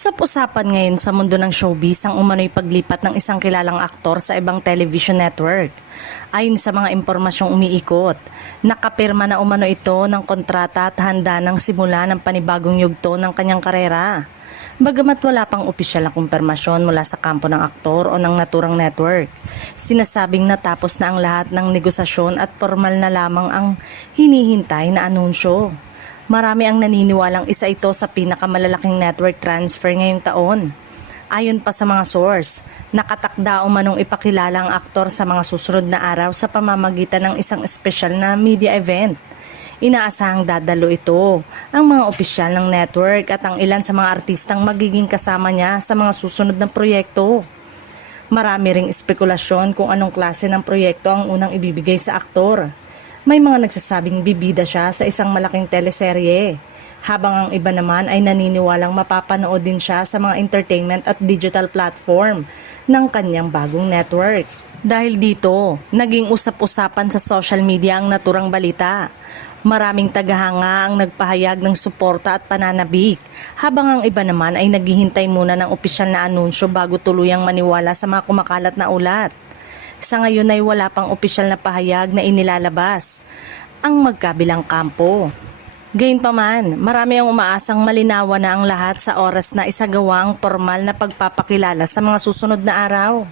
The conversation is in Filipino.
Usap-usapan ngayon sa mundo ng showbiz ang umano'y paglipat ng isang kilalang aktor sa ibang television network. Ayon sa mga impormasyong umiikot, nakapirma na umano ito ng kontrata at handa ng simula ng panibagong yugto ng kanyang karera. Bagamat wala pang opisyal na kumpirmasyon mula sa kampo ng aktor o ng naturang network, sinasabing natapos na ang lahat ng negosasyon at formal na lamang ang hinihintay na anunsyo. Marami ang naniniwalang isa ito sa pinakamalalaking network transfer ngayong taon. Ayon pa sa mga source, nakatakda umanong ipakilala ang aktor sa mga susunod na araw sa pamamagitan ng isang espesyal na media event. Inaasahang dadalo ito ang mga opisyal ng network at ang ilan sa mga artistang magiging kasama niya sa mga susunod na proyekto. Marami ring espekulasyon kung anong klase ng proyekto ang unang ibibigay sa aktor. May mga nagsasabing bibida siya sa isang malaking teleserye, habang ang iba naman ay naniniwalang mapapanood din siya sa mga entertainment at digital platform ng kanyang bagong network. Dahil dito, naging usap-usapan sa social media ang naturang balita. Maraming tagahanga ang nagpahayag ng suporta at pananabik, habang ang iba naman ay naghihintay muna ng opisyal na anunsyo bago tuluyang maniwala sa mga kumakalat na ulat. Sa ngayon ay wala pang opisyal na pahayag na inilalabas ang magkabilang kampo. Gayunpaman, marami ang umaasang malinawan na ang lahat sa oras na isagawa ang formal na pagpapakilala sa mga susunod na araw.